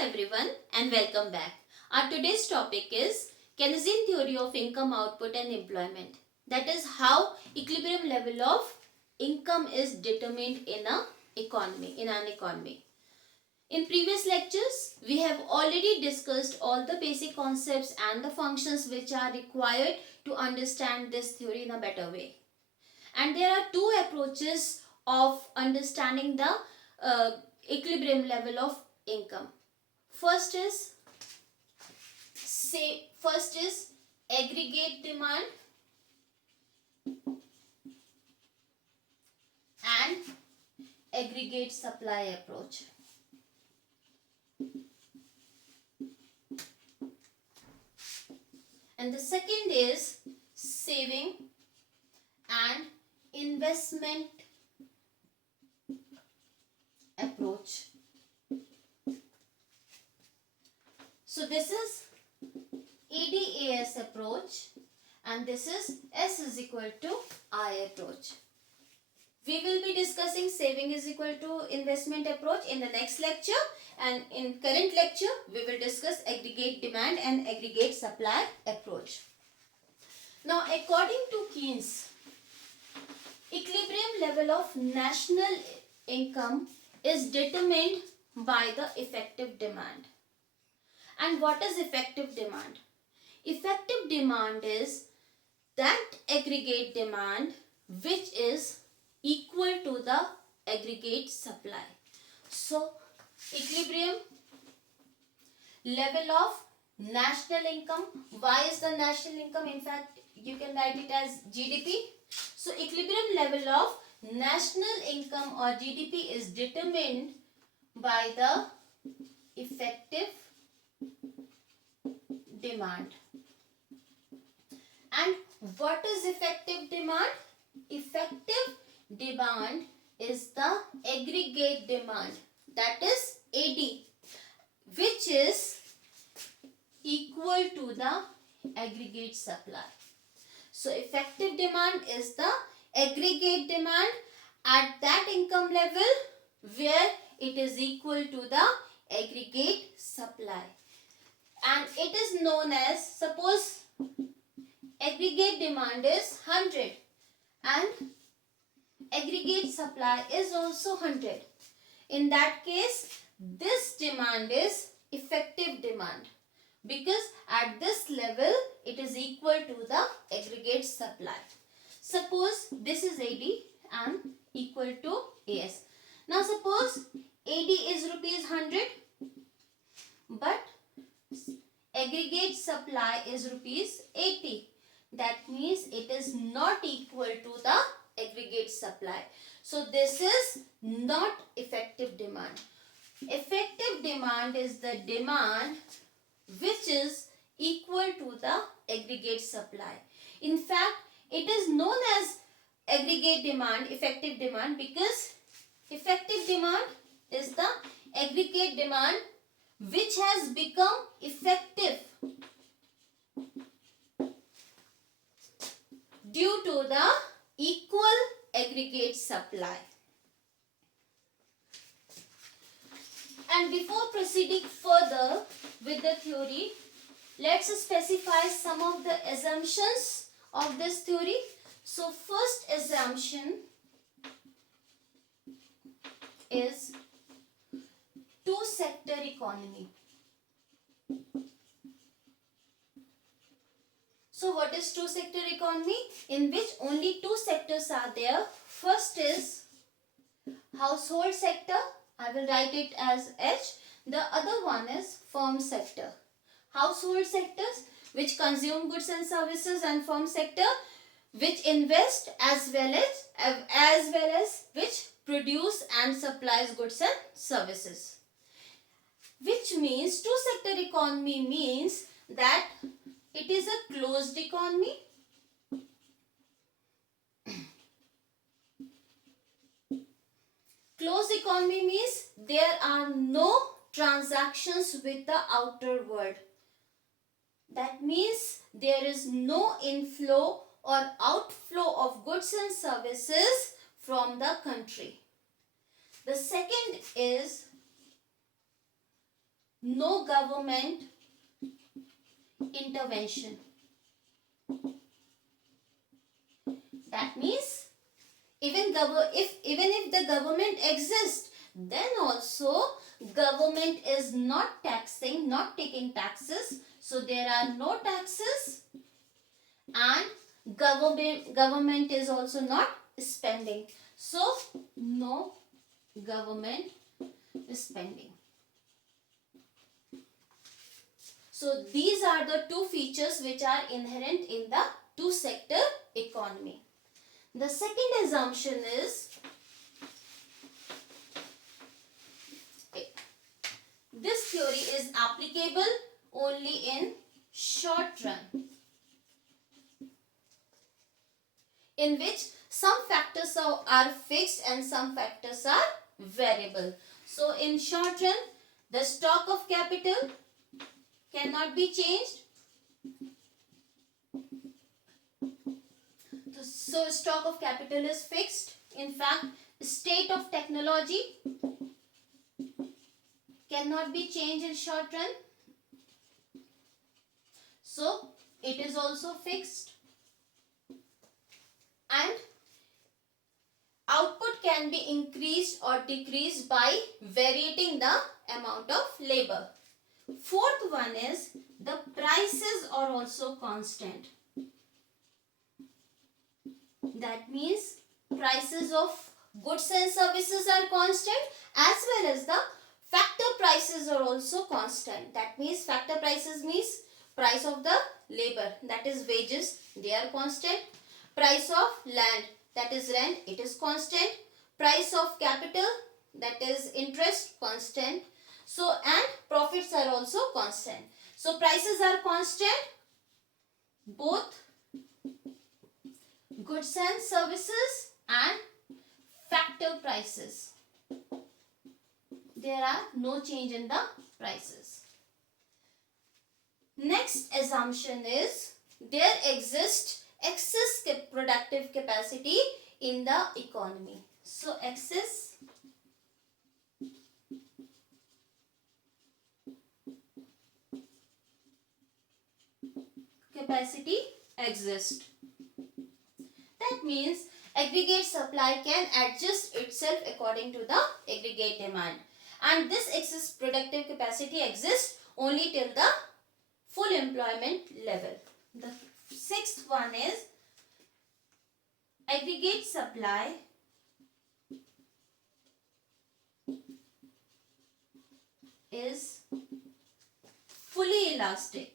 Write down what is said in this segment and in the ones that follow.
everyone and welcome back. Our today's topic is Keynesian theory of income output and employment. That is how equilibrium level of income is determined in an economy. In previous lectures, we have already discussed all the basic concepts and the functions which are required to understand this theory in a better way. And there are two approaches of understanding the equilibrium level of income. First is aggregate demand and aggregate supply approach. And the second is saving and investment approach. So this is ADAS approach and this is S is equal to I approach. We will be discussing saving is equal to investment approach in the next lecture, and in current lecture we will discuss aggregate demand and aggregate supply approach. Now, according to Keynes, equilibrium level of national income is determined by the effective demand. And what is effective demand? Effective demand is that aggregate demand which is equal to the aggregate supply. So, equilibrium level of national income. Why is the national income? In fact, you can write it as GDP. So, equilibrium level of national income or GDP is determined by the effective demand. And what is effective demand? Effective demand is the aggregate demand, that is AD, which is equal to the aggregate supply. So effective demand is the aggregate demand at that income level where it is equal to the aggregate supply. And it is known as, suppose aggregate demand is 100 and aggregate supply is also 100. In that case, this demand is effective demand because at this level it is equal to the aggregate supply. Suppose this is AD and equal to AS. Now suppose AD is rupees 100 but aggregate supply is rupees 80. That means it is not equal to the aggregate supply. So this is not effective demand. Effective demand is the demand which is equal to the aggregate supply. In fact, it is known as aggregate demand, effective demand, because effective demand is the aggregate demand which has become effective due to the equal aggregate supply. And before proceeding further with the theory, let's specify some of the assumptions of this theory. So first assumption is two-sector economy. So what is two-sector economy? In which only two sectors are there. First is household sector. I will write it as H. The other one is firm sector. Household sectors which consume goods and services, and firm sector which invest as well as which produce and supplies goods and services. Which means two-sector economy means that it is a closed economy. Closed economy means there are no transactions with the outer world. That means there is no inflow or outflow of goods and services from the country. The second is no government intervention. That means even if the government exists, then also government is not taxing, not taking taxes. So there are no taxes, and government is also not spending. So no government spending. So these are the two features which are inherent in the two sector economy. The second assumption is this theory is applicable only in short run, in which some factors are fixed and some factors are variable. So in short run, the stock of capital cannot be changed. So stock of capital is fixed. In fact, state of technology cannot be changed in short run. So it is also fixed. And output can be increased or decreased by varying the amount of labor. Fourth one is the prices are also constant. That means prices of goods and services are constant, as well as the factor prices are also constant. That means factor prices means price of the labor, that is wages, they are constant. Price of land, that is rent, it is constant. Price of capital, that is interest, constant. So and profits are also constant. So prices are constant, both goods and services, and factor prices, there are no change in the prices. Next assumption is there exists excess productive capacity in the economy. So excess capacity exists. That means aggregate supply can adjust itself according to the aggregate demand. And this excess productive capacity exists only till the full employment level. The sixth one is aggregate supply is fully elastic.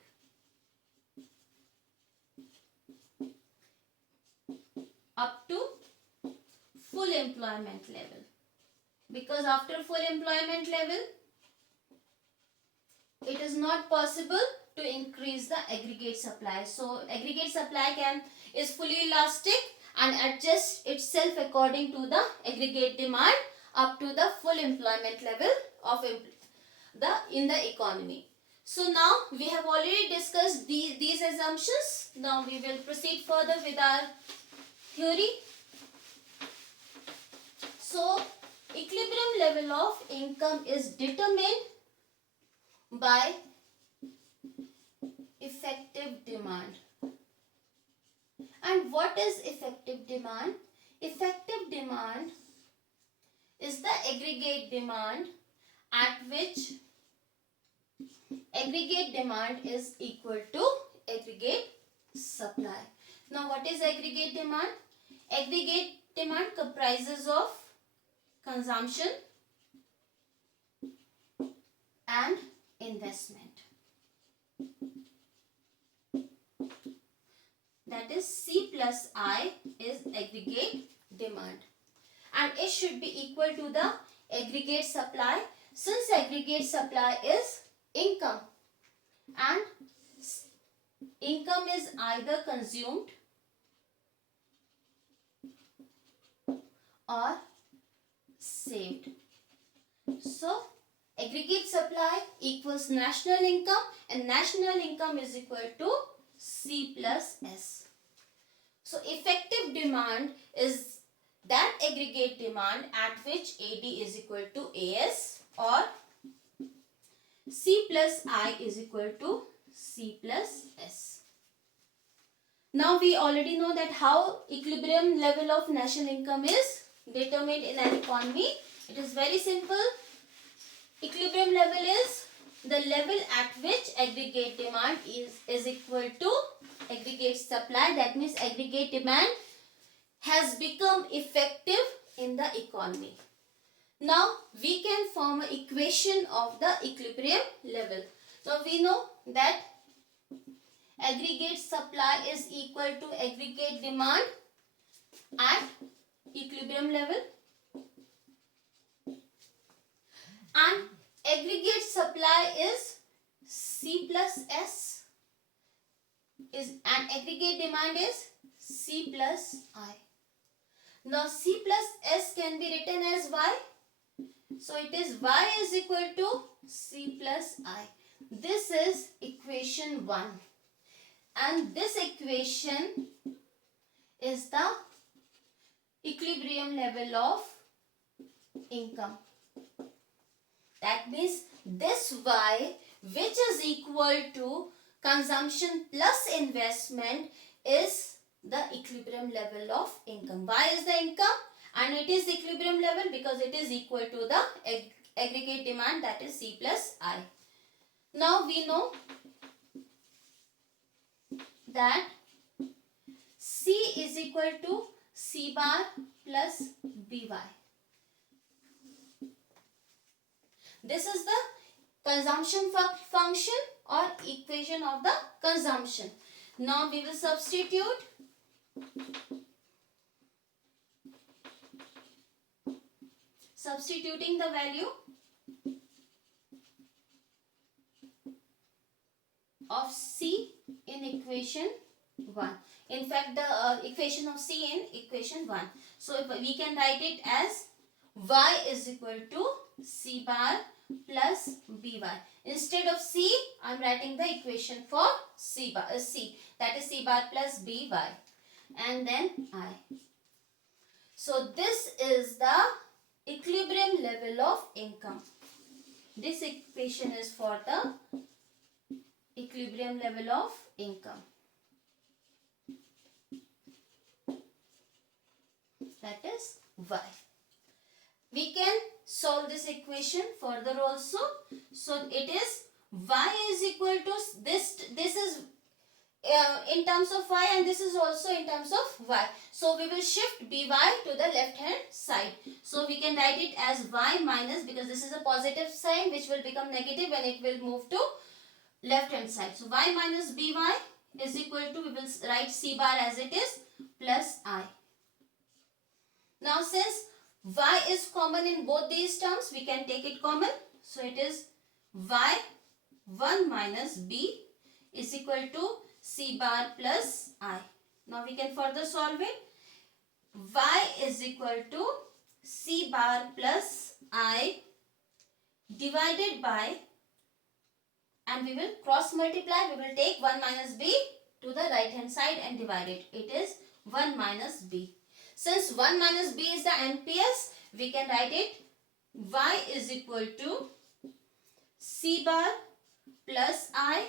Up to full employment level, because after full employment level it is not possible to increase the aggregate supply. So aggregate supply is fully elastic and adjusts itself according to the aggregate demand up to the full employment level of in the economy. So now we have already discussed these assumptions. Now we will proceed further with our theory. So equilibrium level of income is determined by effective demand. And what is effective demand? Effective demand is the aggregate demand at which aggregate demand is equal to aggregate supply. Now what is aggregate demand? Aggregate demand comprises of consumption and investment. That is C plus I is aggregate demand, and it should be equal to the aggregate supply, since aggregate supply is income and income is either consumed or saved. So aggregate supply equals national income, and national income is equal to C plus S. So effective demand is that aggregate demand at which AD is equal to AS, or C plus I is equal to C plus S. Now we already know that how equilibrium level of national income is determined in an economy. It is very simple. Equilibrium level is the level at which aggregate demand is equal to aggregate supply. That means aggregate demand has become effective in the economy. Now we can form an equation of the equilibrium level. Now we know that aggregate supply is equal to aggregate demand at equilibrium level, and aggregate supply is C plus S and aggregate demand is C plus I. Now C plus S can be written as Y. So it is Y is equal to C plus I. This is equation 1. And this equation is the equilibrium level of income. That means this Y, which is equal to consumption plus investment, is the equilibrium level of income. Y is the income and it is equilibrium level because it is equal to the aggregate demand, that is C plus I. Now we know that C is equal to C bar plus BY. This is the consumption function or equation of the consumption. Now we will substitute substituting the value of C in equation 1. In fact, the equation of C in equation 1. So we can write it as Y is equal to C bar plus BY. Instead of C, I am writing the equation for C, that is C bar plus BY, and then I. So this is the equilibrium level of income. This equation is for the equilibrium level of income. That is Y. We can solve this equation further also. So it is Y is equal to this is in terms of Y and this is also in terms of Y. So we will shift BY to the left hand side. So we can write it as Y minus, because this is a positive sign which will become negative when it will move to left hand side. So Y minus BY is equal to, we will write C bar as it is, plus I. Now since Y is common in both these terms, we can take it common. So it is Y1 minus B is equal to C bar plus I. Now we can further solve it. Y is equal to C bar plus I divided by, and we will cross multiply. We will take 1 minus B to the right hand side and divide it. It is 1 minus B. Since 1 minus B is the MPS, we can write it Y is equal to C bar plus I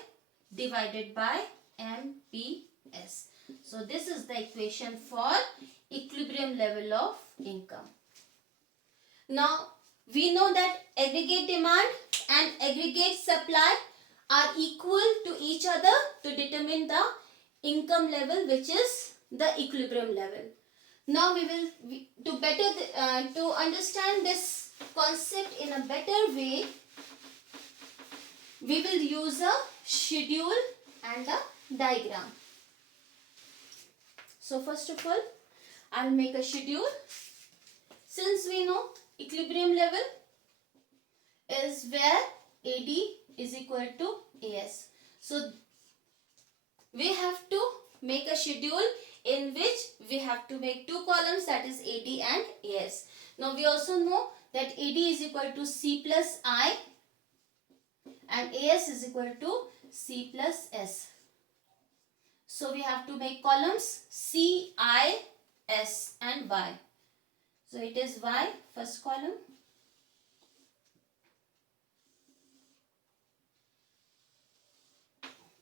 divided by MPS. So this is the equation for equilibrium level of income. Now we know that aggregate demand and aggregate supply are equal to each other to determine the income level, which is the equilibrium level. Now to understand this concept in a better way, we will use a schedule and a diagram. So first of all, I will make a schedule. Since we know equilibrium level is where AD is equal to AS. So we have to make a schedule in which we have to make two columns, that is AD and AS. Now we also know that AD is equal to C plus I and AS is equal to C plus S. So we have to make columns C, I, S and Y. So it is Y, first column,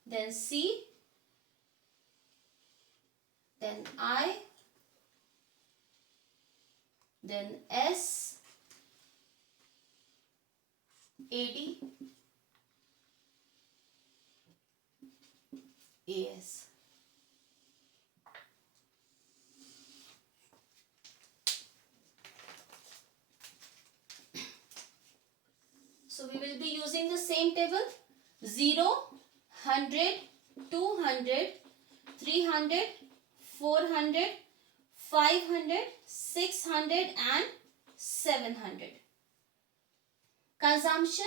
then C, then I, then S, AD, AS. So we will be using the same table: 0, 100, 200, 300, 400, 500, 600 and 700. Consumption.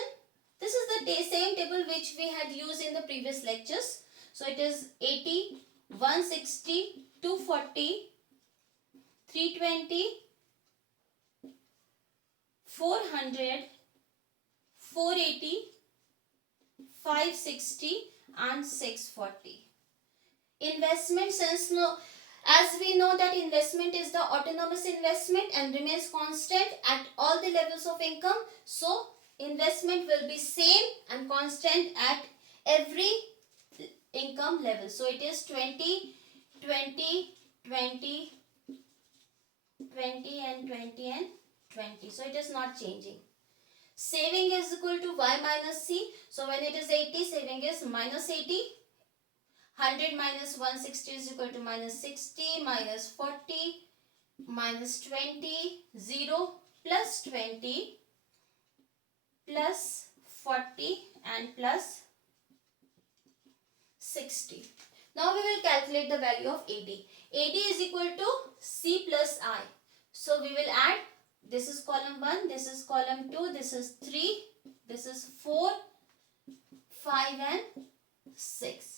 This is the same table which we had used in the previous lectures. So it is 80, 160, 240, 320, 400, 480, 560 and 640. Investment, as we know that investment is the autonomous investment and remains constant at all the levels of income. So investment will be same and constant at every income level. So it is 20, 20, 20, 20 and 20 and 20. So it is not changing. Saving is equal to Y minus C. So when it is 80, saving is minus 80. 100 minus 160 is equal to minus 60, minus 40, minus 20, 0 plus 20, plus 40 and plus 60. Now we will calculate the value of AD. AD is equal to C plus I. So we will add, this is column 1, this is column 2, this is 3, this is 4, 5 and 6.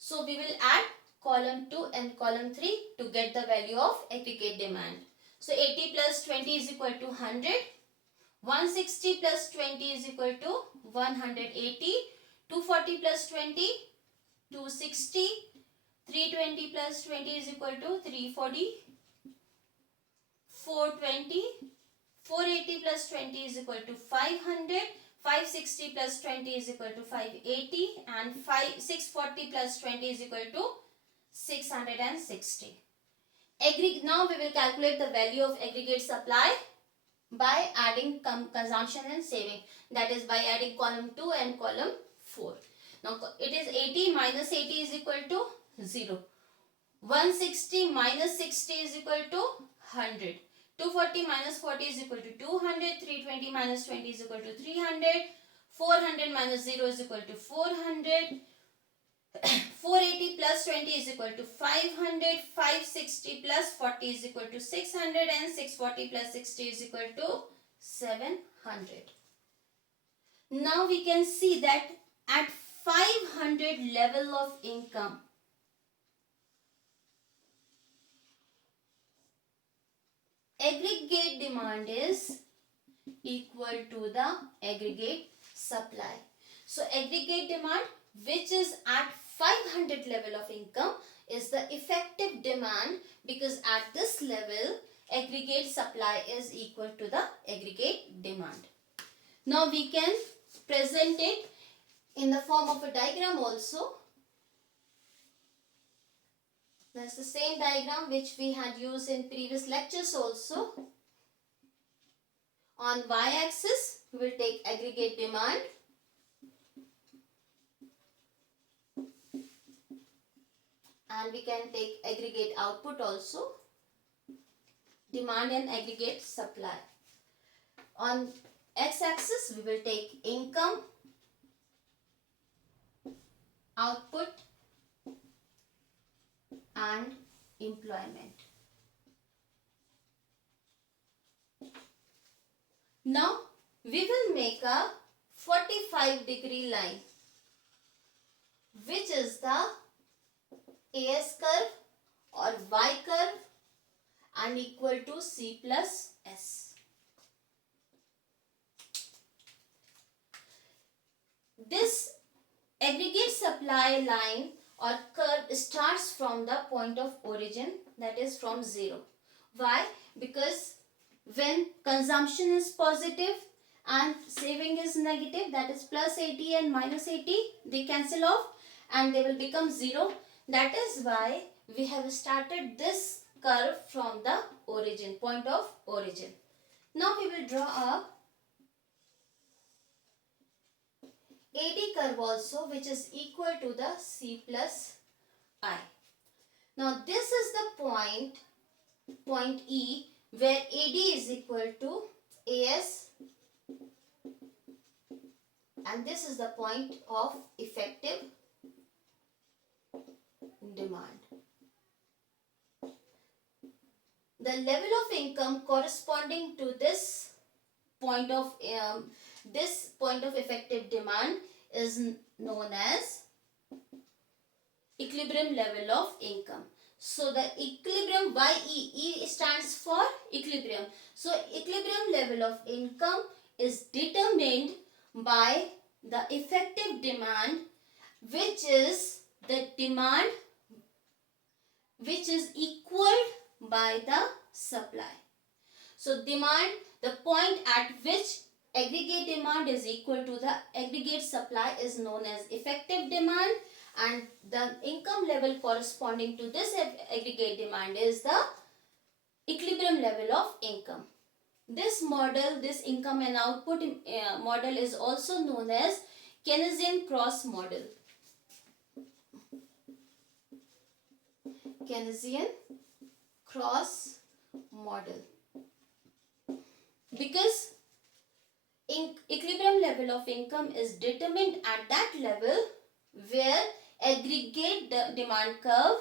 So we will add column 2 and column 3 to get the value of aggregate demand. So 80 plus 20 is equal to 100. 160 plus 20 is equal to 180. 240 plus 20, 260. 320 plus 20 is equal to 340. 420. 480 plus 20 is equal to 500. 560 plus 20 is equal to 580 and 640 plus 20 is equal to 660. Now we will calculate the value of aggregate supply by adding consumption and saving. That is by adding column 2 and column 4. Now it is 80 minus 80 is equal to 0. 160 minus 60 is equal to 100. 240 minus 40 is equal to 200. 320 minus 20 is equal to 300. 400 minus 0 is equal to 400. 480 plus 20 is equal to 500. 560 plus 40 is equal to 600 and 640 plus 60 is equal to 700. Now we can see that at 500 level of income, aggregate demand is equal to the aggregate supply. So aggregate demand, which is at 500 level of income, is the effective demand, because at this level aggregate supply is equal to the aggregate demand. Now we can present it in the form of a diagram also. That's the same diagram which we had used in previous lectures also. On y-axis, we will take aggregate demand. And we can take aggregate output also. Demand and aggregate supply. On x-axis, we will take income, output and employment. Now we will make a 45-degree line, which is the AS curve or Y curve and equal to C plus S. This aggregate supply line or curve starts from the point of origin, that is from 0. Why? Because when consumption is positive and saving is negative, that is plus 80 and minus 80, they cancel off, and they will become 0. That is why we have started this curve from the origin, point of origin. Now we will draw a AD curve also, which is equal to the C plus I. Now this is the point E, where AD is equal to AS, and this is the point of effective demand. The level of income corresponding to this point of effective demand is known as equilibrium level of income. So the equilibrium, E stands for equilibrium. So equilibrium level of income is determined by the effective demand, which is the demand which is equaled by the supply. So demand, the point at which aggregate demand is equal to the aggregate supply, is known as effective demand, and the income level corresponding to this aggregate demand is the equilibrium level of income. This model, this income and output model, is also known as Keynesian cross model. Keynesian cross model. Because equilibrium level of income is determined at that level where aggregate demand curve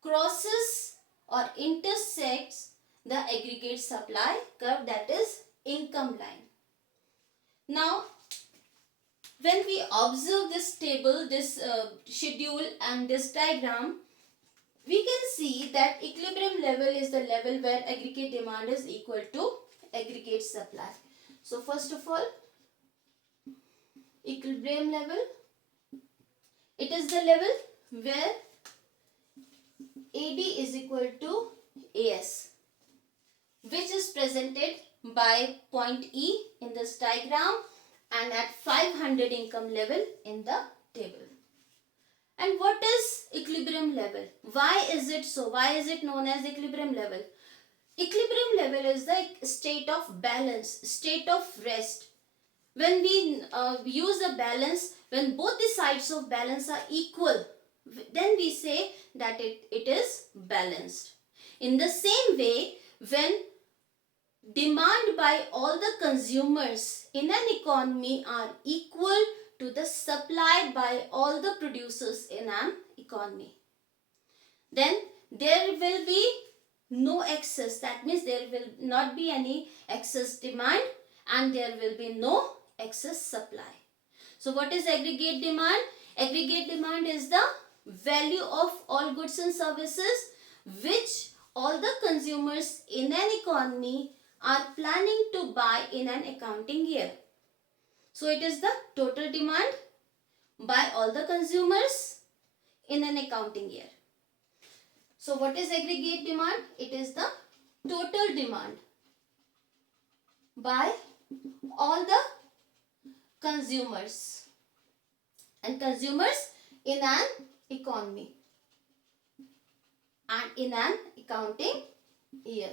crosses or intersects the aggregate supply curve, that is income line. Now, when we observe this table, this schedule and this diagram, we can see that equilibrium level is the level where aggregate demand is equal to aggregate supply. So first of all, equilibrium level, it is the level where AD is equal to AS, which is presented by point E in this diagram and at 500 income level in the table. And what is equilibrium level? Why is it so? Why is it known as equilibrium level? Equilibrium level is the state of balance, state of rest. When we use a balance, when both the sides of balance are equal, then we say that it is balanced. In the same way, when demand by all the consumers in an economy are equal to the supply by all the producers in an economy, then there will be no excess. That means there will not be any excess demand and there will be no excess supply. So what is aggregate demand? Aggregate demand is the value of all goods and services which all the consumers in an economy are planning to buy in an accounting year. So it is the total demand by all the consumers in an accounting year. So what is aggregate demand? It is the total demand by all the consumers and consumers in an economy and in an accounting year.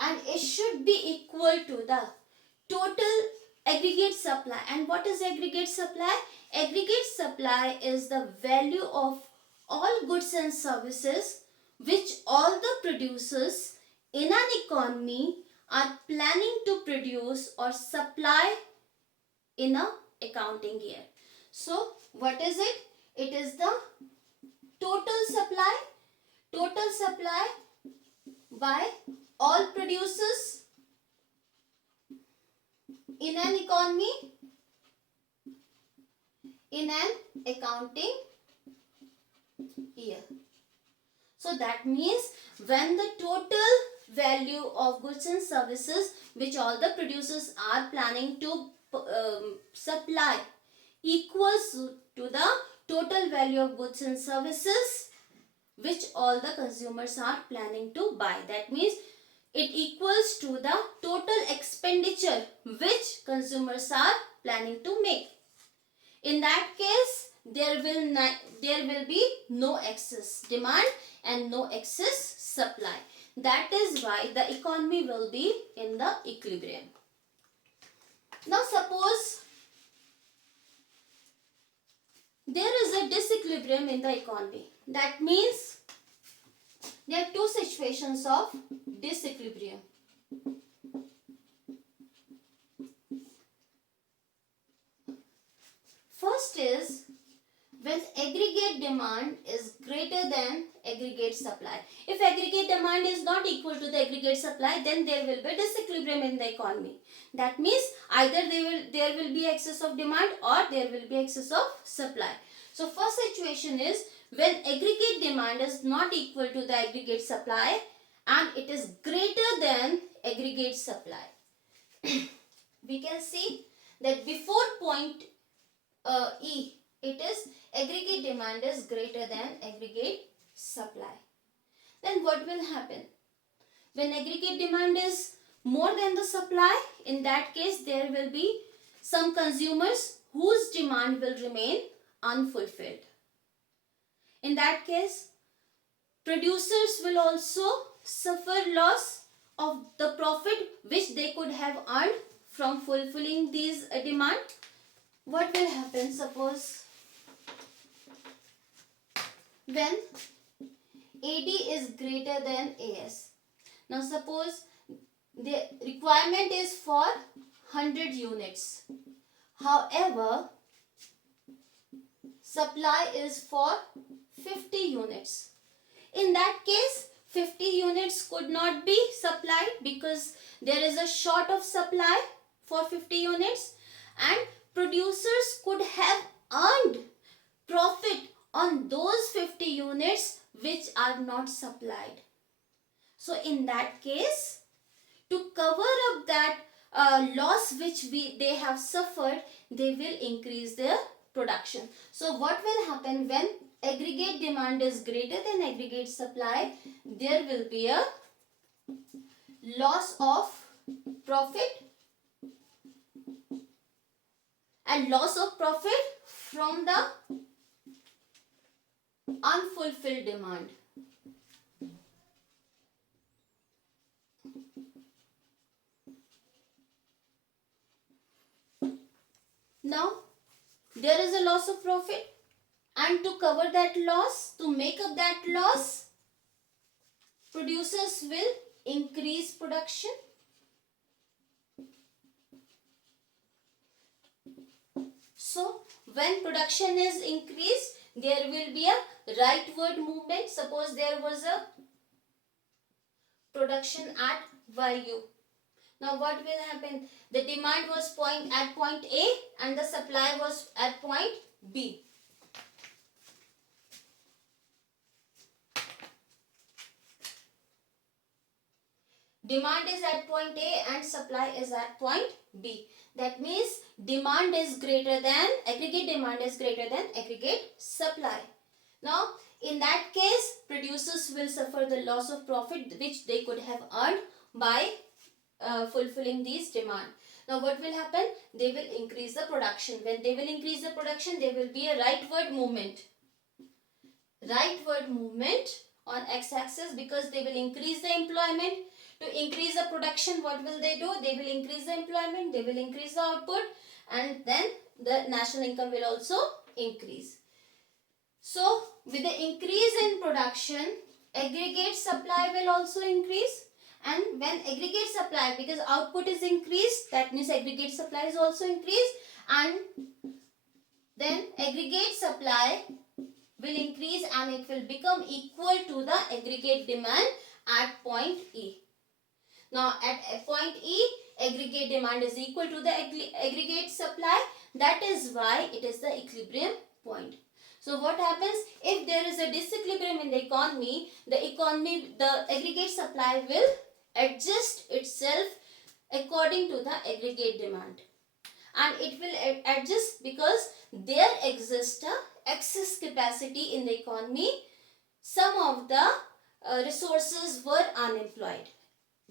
And it should be equal to the total aggregate supply. And what is aggregate supply? Aggregate supply is the value of all goods and services which all the producers in an economy are planning to produce or supply in a accounting year. So what is it? It is the total supply by all producers in an economy in an accounting year. So that means when the total value of goods and services which all the producers are planning to supply equals to the total value of goods and services which all the consumers are planning to buy. That means it equals to the total expenditure which consumers are planning to make. In that case, there will be no excess demand and no excess supply. That is why the economy will be in the equilibrium. Now suppose there is a disequilibrium in the economy. That means there are two situations of disequilibrium. First is when aggregate demand is greater than aggregate supply. If aggregate demand is not equal to the aggregate supply, then there will be disequilibrium in the economy. That means either there will be excess of demand or there will be excess of supply. So first situation is when aggregate demand is not equal to the aggregate supply and it is greater than aggregate supply. We can see that before point E, it is aggregate demand is greater than aggregate supply. Then what will happen? When aggregate demand is more than the supply, in that case there will be some consumers whose demand will remain unfulfilled. In that case, producers will also suffer loss of the profit which they could have earned from fulfilling these demand. What will happen? Suppose when AD is greater than AS. Now suppose the requirement is for 100 units. However, supply is for 50 units. In that case, 50 units could not be supplied because there is a short of supply for 50 units, and producers could have earned profit on those 50 units which are not supplied. So in that case, to cover up that loss which they have suffered, they will increase their production. So what will happen when aggregate demand is greater than aggregate supply? There will be a loss of profit and loss of profit from the unfulfilled demand. Now, there is a loss of profit, and to cover that loss, to make up that loss, producers will increase production. So, when production is increased, there will be a rightward movement. Suppose there was a production at value. Now what will happen? The demand was at point A and the supply was at point B. Demand is at point A and supply is at point B. That means demand is greater than, aggregate demand is greater than aggregate supply. Now in that case, producers will suffer the loss of profit which they could have earned by fulfilling these demand. Now what will happen? They will increase the production. When they will increase the production, there will be a rightward movement. Rightward movement on x-axis because they will increase the employment. To increase the production, what will they do? They will increase the employment, they will increase the output, and then the national income will also increase. So with the increase in production, aggregate supply will also increase. And when aggregate supply, because output is increased, that means aggregate supply is also increased, and then aggregate supply will increase and it will become equal to the aggregate demand at point E. Now at point E, aggregate demand is equal to the aggregate supply. That is why it is the equilibrium point. So what happens? If there is a disequilibrium in the economy, the aggregate supply will adjust itself according to the aggregate demand, and it will adjust because there exists a excess capacity in the economy. Some of the resources were unemployed.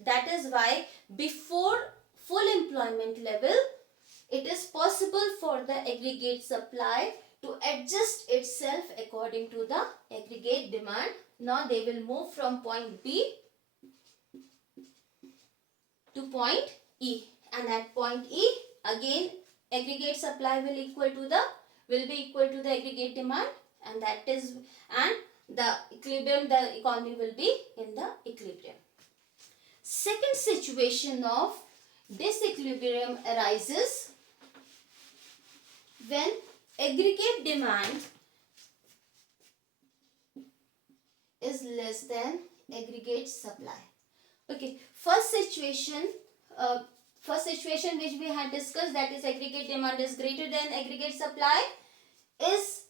That is why before full employment level, it is possible for the aggregate supply to adjust itself according to the aggregate demand. Now they will move from point B to point E, and at point E again aggregate supply will be equal to the aggregate demand, and the equilibrium, the economy will be in the equilibrium. Second situation of disequilibrium arises when aggregate demand is less than aggregate supply. Okay, first situation which we had discussed, that is aggregate demand is greater than aggregate supply, is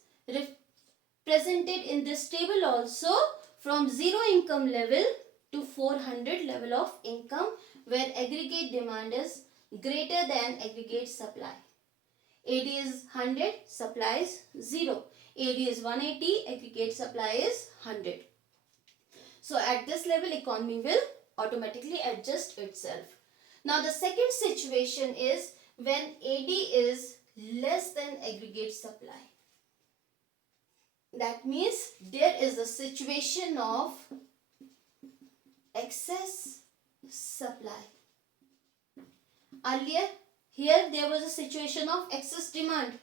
represented in this table also from 0 income level to 400 level of income, where aggregate demand is greater than aggregate supply. AD is 100, supply is 0. AD is 180, aggregate supply is 100. So at this level, economy will automatically adjust itself. Now the second situation is when AD is less than aggregate supply. That means there is a situation of excess supply. Earlier, here there was a situation of excess demand.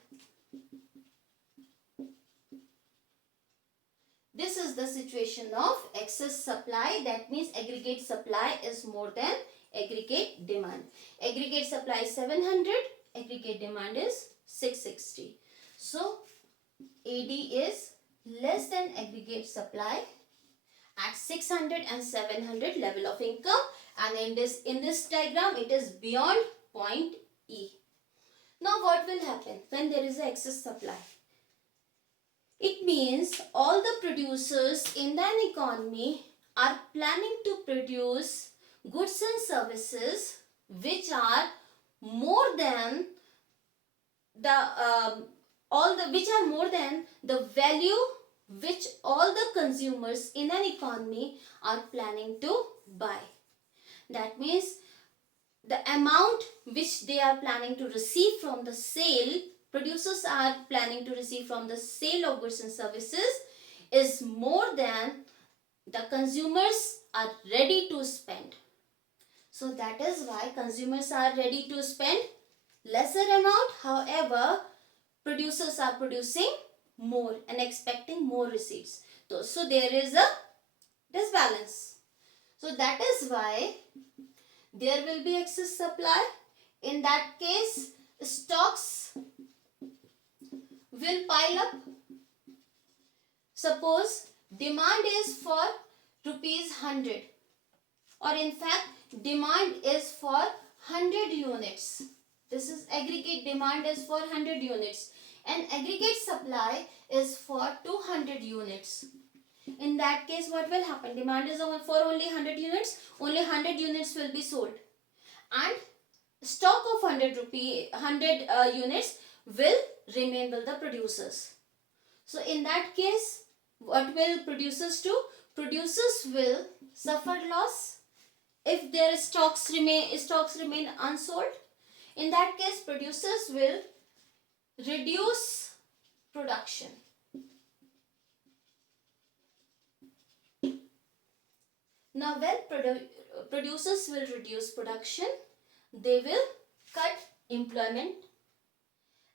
This is the situation of excess supply. That means aggregate supply is more than aggregate demand. Aggregate supply is 700, aggregate demand is 660. So AD is less than aggregate supply at 600 and 700 level of income, and in this diagram it is beyond point E. Now what will happen when there is an excess supply? It means all the producers in an economy are planning to produce goods and services which are more than the value which all the consumers in an economy are planning to buy. That means the amount which they are planning to receive from the sale, producers are planning to receive from the sale of goods and services, is more than the consumers are ready to spend. So that is why consumers are ready to spend lesser amount. However, producers are producing more and expecting more receipts. So there is a disbalance. So that is why there will be excess supply. In that case, stocks will pile up. Suppose demand is for rupees 100, or in fact demand is for 100 units. This is aggregate demand is for 100 units and aggregate supply is for 200 units. In that case, what will happen? Demand is for only 100 units. Only 100 units will be sold, and stock of 100 units will remain with the producers. So in that case, what will producers do? Producers will suffer loss if their stocks remain unsold. In that case, producers will reduce production. Now when producers will reduce production, they will cut employment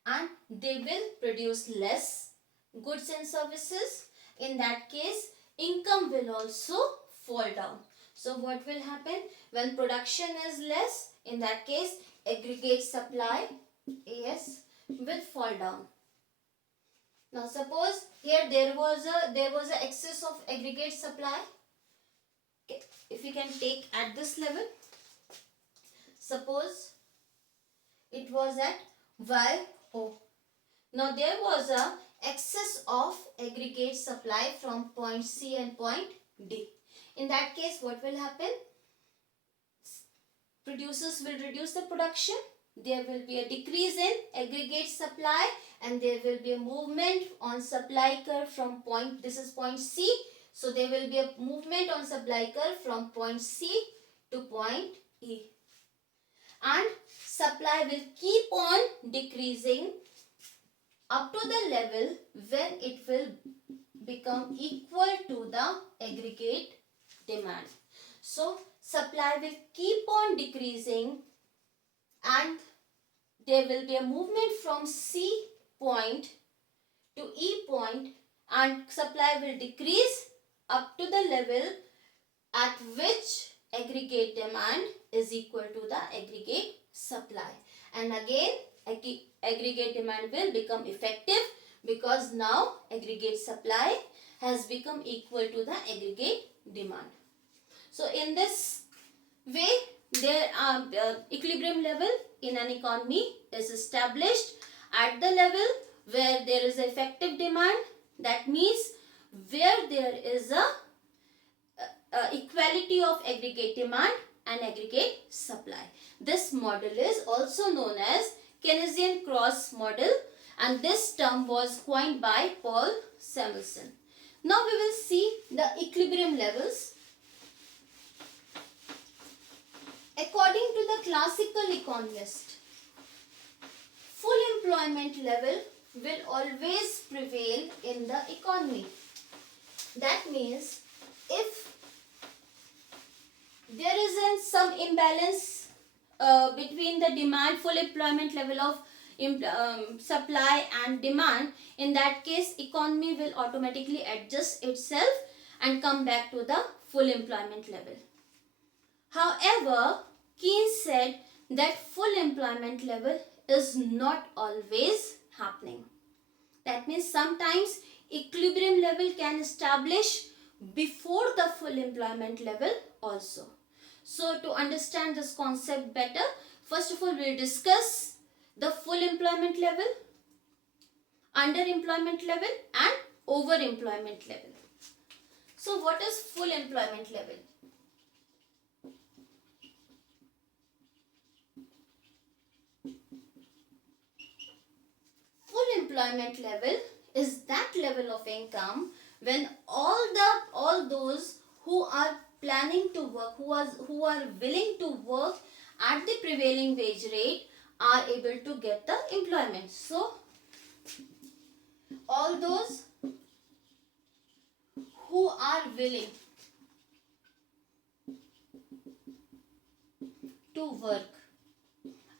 and they will produce less goods and services. In that case, income will also fall down. So what will happen when production is less? In that case, aggregate supply AS will fall down. Now suppose here there was a excess of aggregate supply. Okay. If we can take at this level, suppose it was at YO. Now there was a excess of aggregate supply from point C and point D. In that case, what will happen? Producers will reduce the production. There will be a decrease in aggregate supply and there will be a movement on supply curve from point, this is point C. So there will be a movement on supply curve from point C to point E. and supply will keep on decreasing up to the level when it will become equal to the aggregate demand. So supply will keep on decreasing and there will be a movement from C point to E point and supply will decrease up to the level at which aggregate demand is equal to the aggregate supply. And again aggregate demand will become effective because now aggregate supply has become equal to the aggregate demand. So in this way, there are equilibrium level in an economy is established at the level where there is effective demand. That means where there is a equality of aggregate demand and aggregate supply. This model is also known as Keynesian cross model and this term was coined by Paul Samuelson. Now we will see the equilibrium levels. According to the classical economist, full employment level will always prevail in the economy. That means if there isn't some imbalance between the demand, full employment level of supply and demand, in that case economy will automatically adjust itself and come back to the full employment level. However, Keynes said that full employment level is not always happening. That means sometimes equilibrium level can establish before the full employment level also. So to understand this concept better, first of all we will discuss the full employment level, under-employment level and over-employment level. So what is full employment level? Full employment level is that level of income when all those who are planning to work, who are willing to work at the prevailing wage rate are able to get the employment. So all those who are willing to work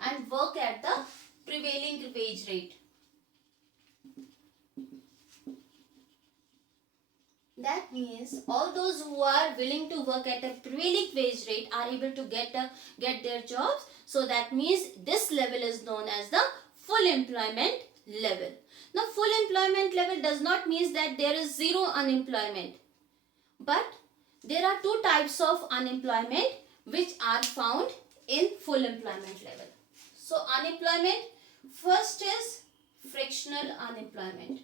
and work at the prevailing wage rate. That means all those who are willing to work at a prevailing wage rate are able to get their jobs. So that means this level is known as the full employment level. Now full employment level does not mean that there is zero unemployment. But there are two types of unemployment which are found in full employment level. So unemployment, first is frictional unemployment.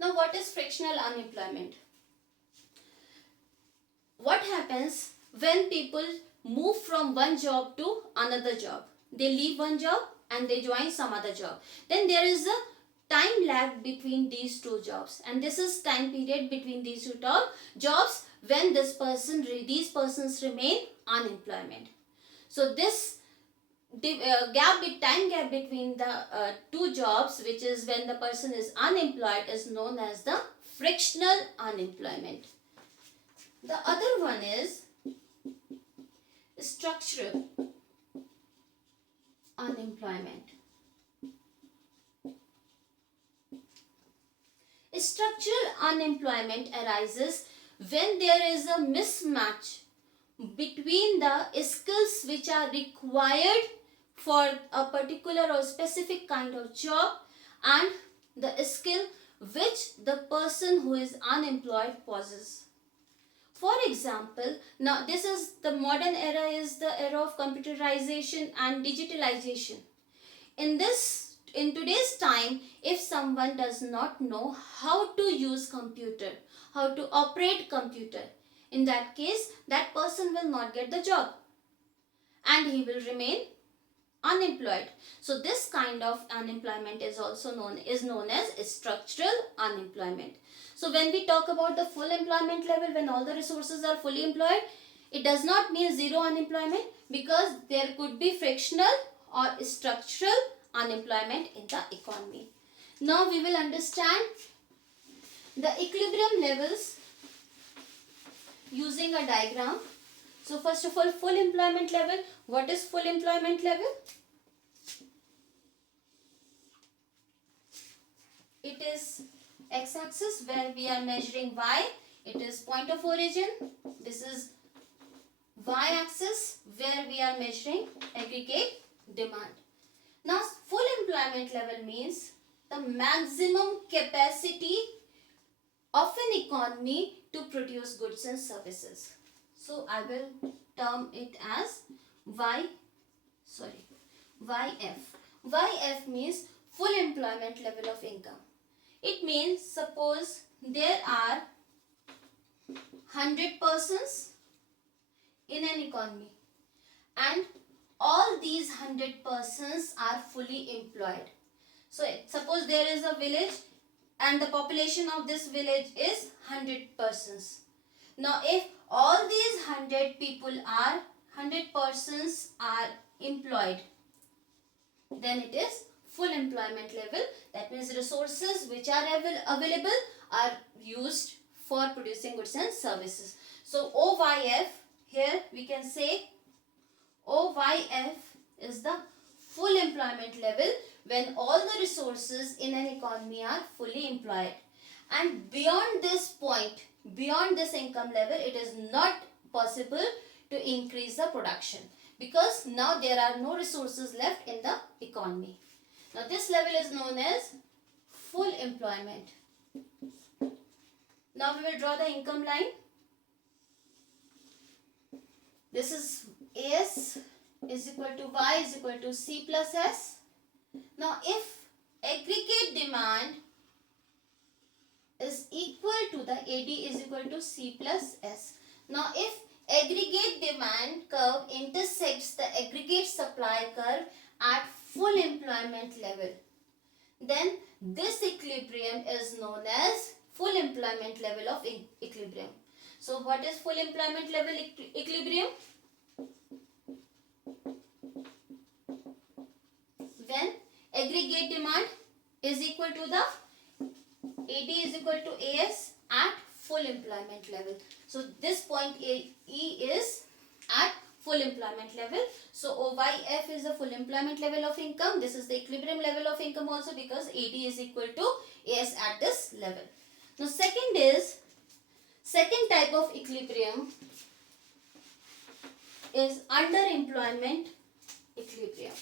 Now what is frictional unemployment? What happens when people move from one job to another job? They leave one job and they join some other job. Then there is a time lag between these two jobs, and this is time period between these two jobs when these persons remain unemployment. So this time gap between the two jobs, which is when the person is unemployed, is known as the frictional unemployment. The other one is structural unemployment. Structural unemployment arises when there is a mismatch between the skills which are required for a particular or specific kind of job and the skill which the person who is unemployed possesses. For example, now this is the modern era, is the era of computerization and digitalization. In today's time, if someone does not know how to use computer, how to operate computer, in that case, that person will not get the job and he will remain unemployed. So this kind of unemployment is also known as structural unemployment. So when we talk about the full employment level, when all the resources are fully employed, it does not mean zero unemployment, because there could be fractional or structural unemployment in the economy. Now we will understand the equilibrium levels using a diagram. So first of all, full employment level. What is full employment level? It is x-axis where we are measuring y. It is point of origin. This is y-axis where we are measuring aggregate demand. Now full employment level means the maximum capacity of an economy to produce goods and services. So I will term it as YF. YF means full employment level of income. It means suppose there are 100 persons in an economy and all these 100 persons are fully employed. So suppose there is a village and the population of this village is 100 persons. Now if all these 100 persons are employed, then it is full employment level. That means resources which are available are used for producing goods and services. So OYF, here we can say OYF is the full employment level when all the resources in an economy are fully employed. And beyond this point, beyond this income level, it is not possible to increase the production, because now there are no resources left in the economy. Now this level is known as full employment. Now we will draw the income line. This is AS is equal to Y is equal to C plus S. Now if aggregate demand is equal to the AD is equal to C plus S. Now if aggregate demand curve intersects the aggregate supply curve at full employment level, then this equilibrium is known as full employment level of equilibrium. So what is full employment level equilibrium? When aggregate demand is equal to the AD is equal to AS at full employment level. So this point E is at full employment level. So OYF is the full employment level of income. This is the equilibrium level of income also, because AD is equal to AS at this level. Now second type of equilibrium is under-employment equilibrium.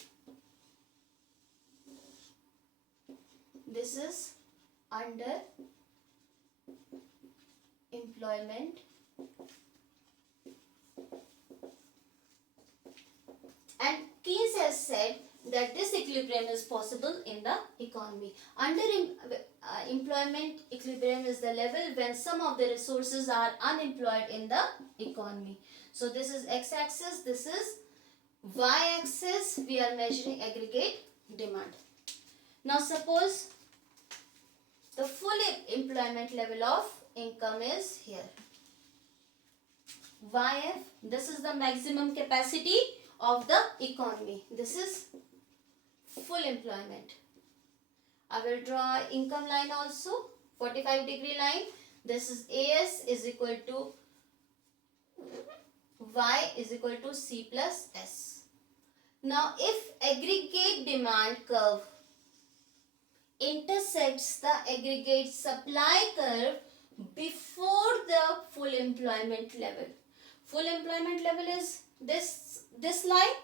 This is under-employment and Keynes has said that this equilibrium is possible in the economy. Under-employment equilibrium is the level when some of the resources are unemployed in the economy. So this is x-axis, this is y-axis. We are measuring aggregate demand. Now suppose the full employment level of income is here. YF, this is the maximum capacity of the economy. This is full employment. I will draw income line also, 45-degree line. This is AS is equal to Y is equal to C plus S. Now if aggregate demand curve intersects the aggregate supply curve before the full employment level. Full employment level is this line,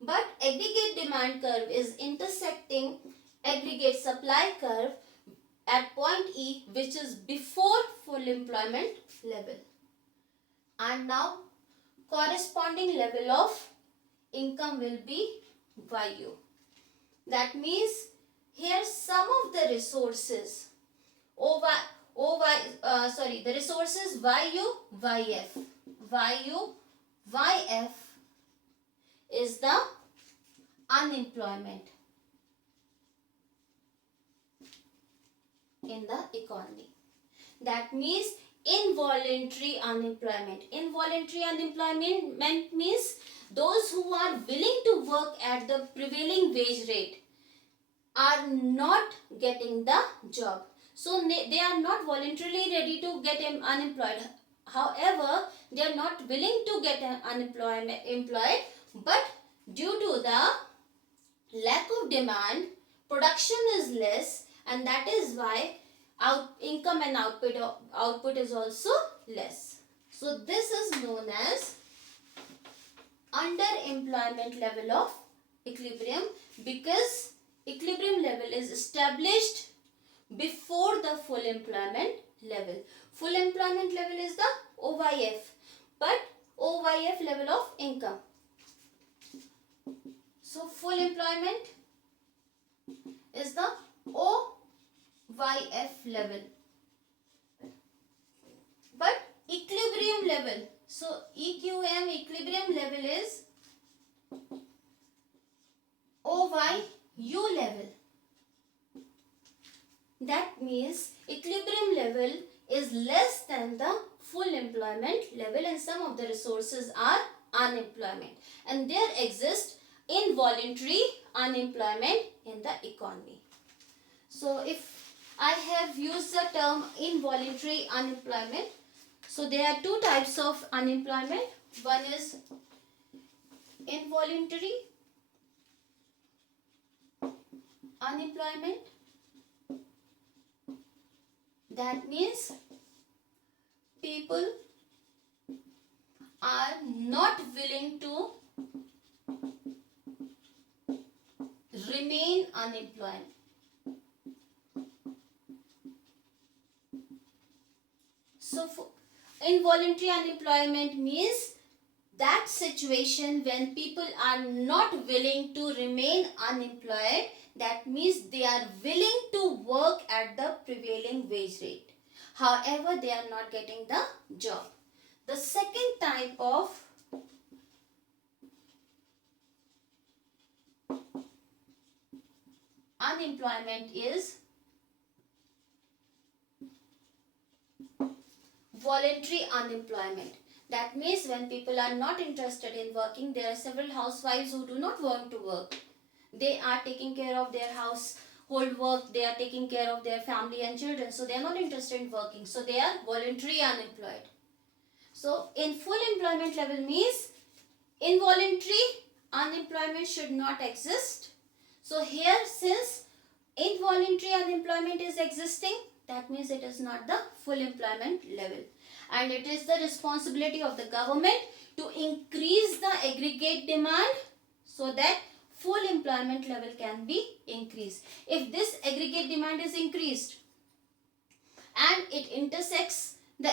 but aggregate demand curve is intersecting aggregate supply curve at point E, which is before full employment level. And now corresponding level of income will be YU. That means here some of the resources the resources YU, YF. YU, YF is the unemployment in the economy. that means involuntary unemployment. Involuntary unemployment means those who are willing to work at the prevailing wage rate are not getting the job. So they are not voluntarily ready to get unemployed. However, they are not willing to get employed, but due to the lack of demand, production is less, and that is why income and output is also less. So this is known as underemployment level of equilibrium, because equilibrium level is established before the full employment level. Full employment level is the OYF, but OYF level of income. So full employment is the OYF level, but equilibrium level, so EQM, equilibrium level, is OYU level. That means equilibrium level is less than the full employment level, and some of the resources are unemployment, and there exists involuntary unemployment in the economy. So if I have used the term involuntary unemployment, so there are two types of unemployment. One is involuntary unemployment. That means people are not willing to remain unemployed. So involuntary unemployment means that situation when people are not willing to remain unemployed. That means they are willing to work at the prevailing wage rate. However, they are not getting the job. The second type of unemployment is voluntary unemployment. That means when people are not interested in working, there are several housewives who do not want to work. They are taking care of their household work, they are taking care of their family and children, so they are not interested in working, so they are voluntarily unemployed. So in full employment level means involuntary unemployment should not exist. So here, since involuntary unemployment is existing, that means it is not the full employment level, and it is the responsibility of the government to increase the aggregate demand so that full employment level can be increased. If this aggregate demand is increased and it intersects the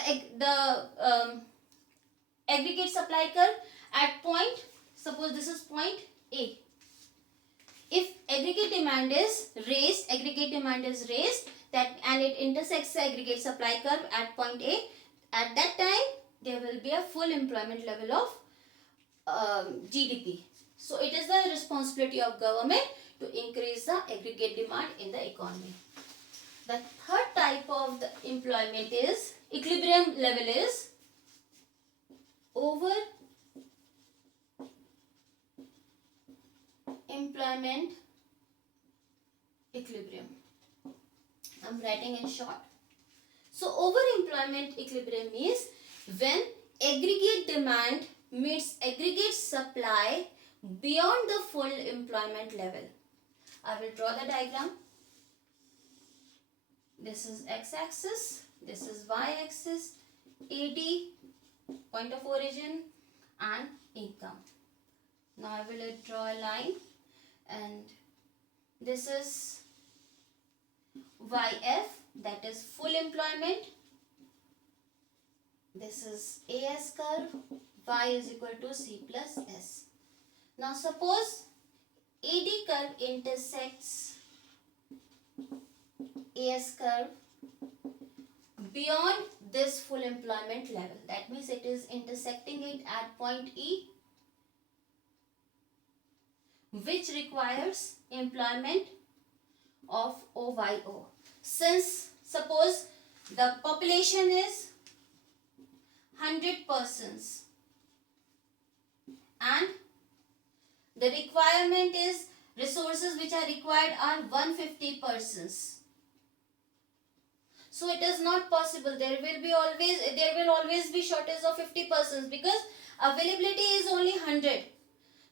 aggregate supply curve at point, suppose this is point A. If aggregate demand is raised, that and it intersects the aggregate supply curve at point A, at that time there will be a full employment level of GDP. So it is the responsibility of government to increase the aggregate demand in the economy. The third type of the employment is equilibrium level is over employment equilibrium. I'm writing in short. So over employment equilibrium means when aggregate demand meets aggregate supply beyond the full employment level. I will draw the diagram. This is x-axis, this is y-axis, AD, point of origin, and income. Now I will draw a line, and this is YF, that is full employment. This is AS curve, Y is equal to C plus S. Now suppose AD curve intersects AS curve beyond this full employment level. That means it is intersecting it at point E, which requires employment of OYO. Since suppose the population is 100 persons and the requirement is resources which are required are 150 persons. So it is not possible. There will always be shortage of 50 persons because availability is only 100.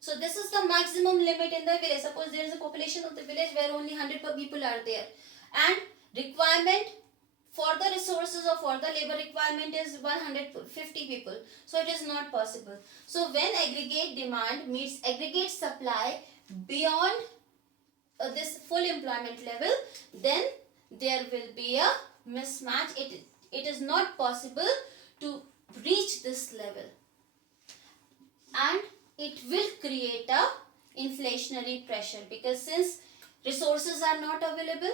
So this is the maximum limit in the village. Suppose there is a population of the village where only 100 people are there, and requirement for the resources or for the labor requirement is 150 people. So it is not possible. So when aggregate demand meets aggregate supply beyond this full employment level, then there will be a mismatch. It is not possible to reach this level, and it will create a inflationary pressure because since resources are not available,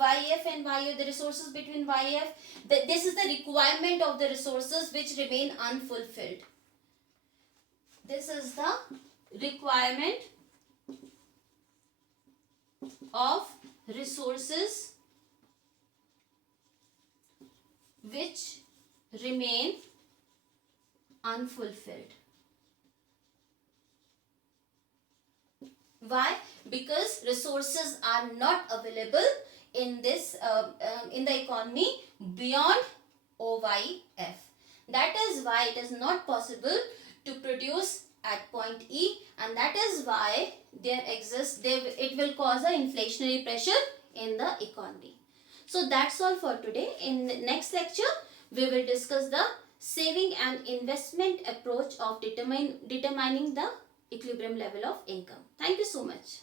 YF and YO, the resources between YF, this is the requirement of the resources which remain unfulfilled. This is the requirement of resources which remain unfulfilled. Why? Because resources are not available in this in the economy beyond OYF. That is why it is not possible to produce at point E, and that is why it will cause an inflationary pressure in the economy. So that's all for today. In the next lecture, we will discuss the saving and investment approach of determining the equilibrium level of income. Thank you so much.